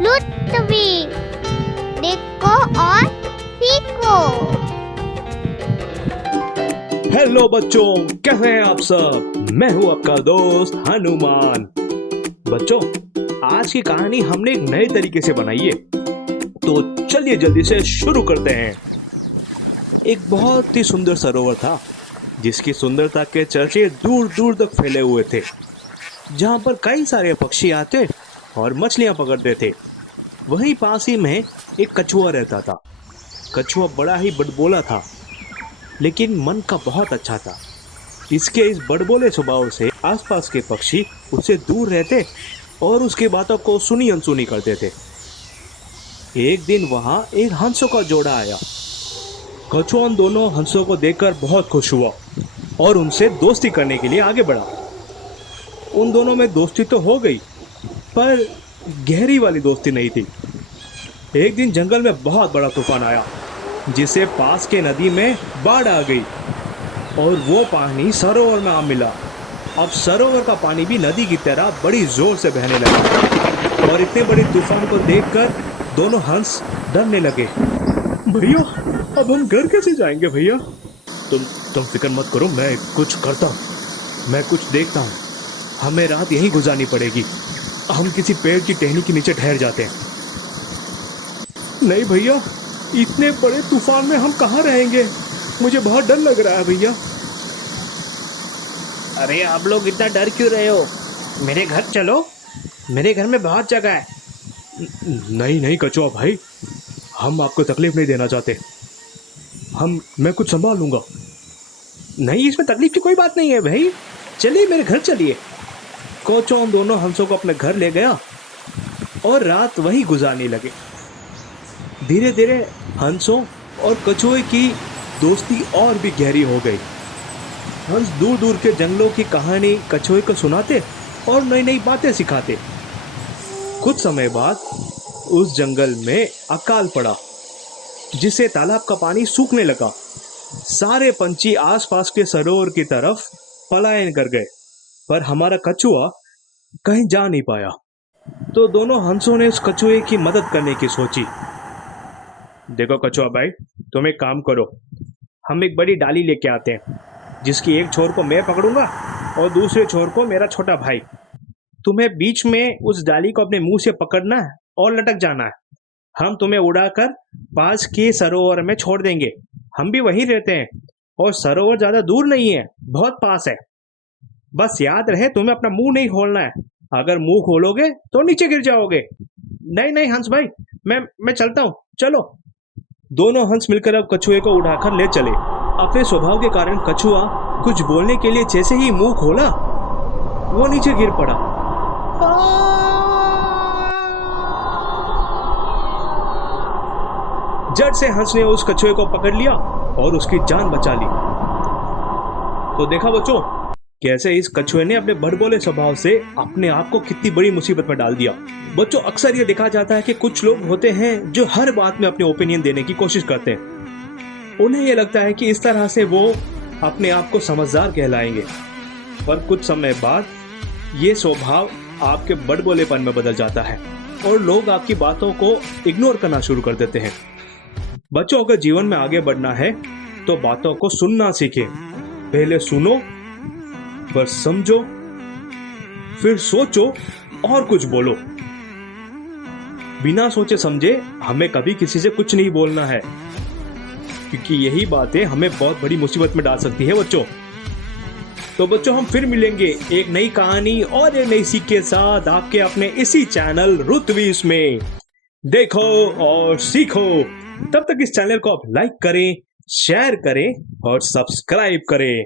लुत्फी। देखो और सीखो। हेलो बच्चों, कैसे हैं आप सब। मैं हूं आपका दोस्त हनुमान। बच्चों, आज की कहानी हमने एक नए तरीके से बनाई है, तो चलिए जल्दी से शुरू करते हैं। एक बहुत ही सुंदर सरोवर था जिसकी सुंदरता के चर्चे दूर दूर तक फैले हुए थे, जहां पर कई सारे पक्षी आते और मछलियां पकड़ते थे। वहीं पास ही में एक कछुआ रहता था। कछुआ बड़ा ही बड़बोला था, लेकिन मन का बहुत अच्छा था। इसके इस बड़बोले स्वभाव से आसपास के पक्षी उससे दूर रहते और उसकी बातों को सुनी अनसुनी करते थे। एक दिन वहां एक हंसों का जोड़ा आया। कछुआ उन दोनों हंसों को देखकर बहुत खुश हुआ और उनसे दोस्ती करने के लिए आगे बढ़ा। उन दोनों में दोस्ती तो हो गई, पर गहरी वाली दोस्ती नहीं थी। एक दिन जंगल में बहुत बड़ा तूफान आया, जिससे पास के नदी में बाढ़ आ गई और वो पानी सरोवर में आ मिला। अब सरोवर का पानी भी नदी की तरह बड़ी जोर से बहने लगा और इतने बड़े तूफान को देखकर दोनों हंस डरने लगे। भैया, अब हम घर कैसे जाएंगे भैया। तुम फिक्र मत करो, मैं कुछ करता हूँ, मैं कुछ देखता हूँ। हमें रात यहीं गुजारनी पड़ेगी। हम किसी पेड़ की टहनी के नीचे ठहर जाते हैं। नहीं भैया, इतने बड़े तूफान में हम कहाँ रहेंगे। मुझे बहुत डर लग रहा है भैया। अरे आप लोग इतना डर क्यों रहे हो। मेरे घर चलो, मेरे घर में बहुत जगह है। नहीं नहीं कछुआ भाई, हम आपको तकलीफ नहीं देना चाहते। मैं कुछ संभाल लूंगा। नहीं, इसमें तकलीफ की कोई बात नहीं है भाई। चलिए मेरे घर चलिए। कछुआ उन दोनों हंसों को अपने घर ले गया और रात वहीं गुजारने लगे। धीरे धीरे हंसों और कछुए की दोस्ती और भी गहरी हो गई। हंस दूर दूर के जंगलों की कहानी कछुए को सुनाते और नई नई बातें सिखाते। कुछ समय बाद उस जंगल में अकाल पड़ा, जिससे तालाब का पानी सूखने लगा। सारे पंछी आसपास के सरोवर की तरफ पलायन कर गए, पर हमारा कछुआ कहीं जा नहीं पाया। तो दोनों हंसों ने उस कछुए की मदद करने की सोची। देखो कछुआ भाई, तुम एक काम करो, हम एक बड़ी डाली लेके आते हैं, जिसकी एक छोर को मैं पकड़ूंगा और दूसरे छोर को मेरा छोटा भाई। तुम्हें बीच में उस डाली को अपने मुंह से पकड़ना है और लटक जाना है। हम तुम्हें उड़ाकर पास के सरोवर में छोड़ देंगे। हम भी वहीं रहते हैं और सरोवर ज्यादा दूर नहीं है, बहुत पास है। बस याद रहे, तुम्हें अपना मुंह नहीं खोलना है। अगर मुंह खोलोगे तो नीचे गिर जाओगे। नहीं नहीं हंस भाई, मैं चलता हूँ, चलो। दोनों हंस मिलकर अब कछुए को उठाकर ले चले। अपने स्वभाव के कारण कछुआ कुछ बोलने के लिए जैसे ही मुंह खोला, वो नीचे गिर पड़ा। झट से हंस ने उस कछुए को पकड़ लिया और उसकी जान बचा ली। तो देखा बच्चों, कैसे इस कछुए ने अपने बड़बोले स्वभाव से अपने आप को कितनी बड़ी मुसीबत में डाल दिया। बच्चों, अक्सर ये देखा जाता है कि कुछ लोग होते हैं जो हर बात में अपने ओपिनियन देने की कोशिश करते हैं। उन्हें यह लगता है कि इस तरह से वो अपने आप को समझदार कहलाएंगे, पर कुछ समय बाद ये स्वभाव आपके बड़बोलेपन में बदल जाता है और लोग आपकी बातों को इग्नोर करना शुरू कर देते हैं। बच्चों, अगर जीवन में आगे बढ़ना है तो बातों को सुनना सीखें। पहले सुनो, फिर समझो, फिर सोचो और कुछ बोलो। बिना सोचे समझे हमें कभी किसी से कुछ नहीं बोलना है, क्योंकि यही बातें हमें बहुत बड़ी मुसीबत में डाल सकती है बच्चों। तो बच्चों, हम फिर मिलेंगे एक नई कहानी और एक नई सीख के साथ आपके अपने इसी चैनल रुतवीस में। देखो और सीखो। तब तक इस चैनल को आप लाइक करें, शेयर करें और सब्सक्राइब करें।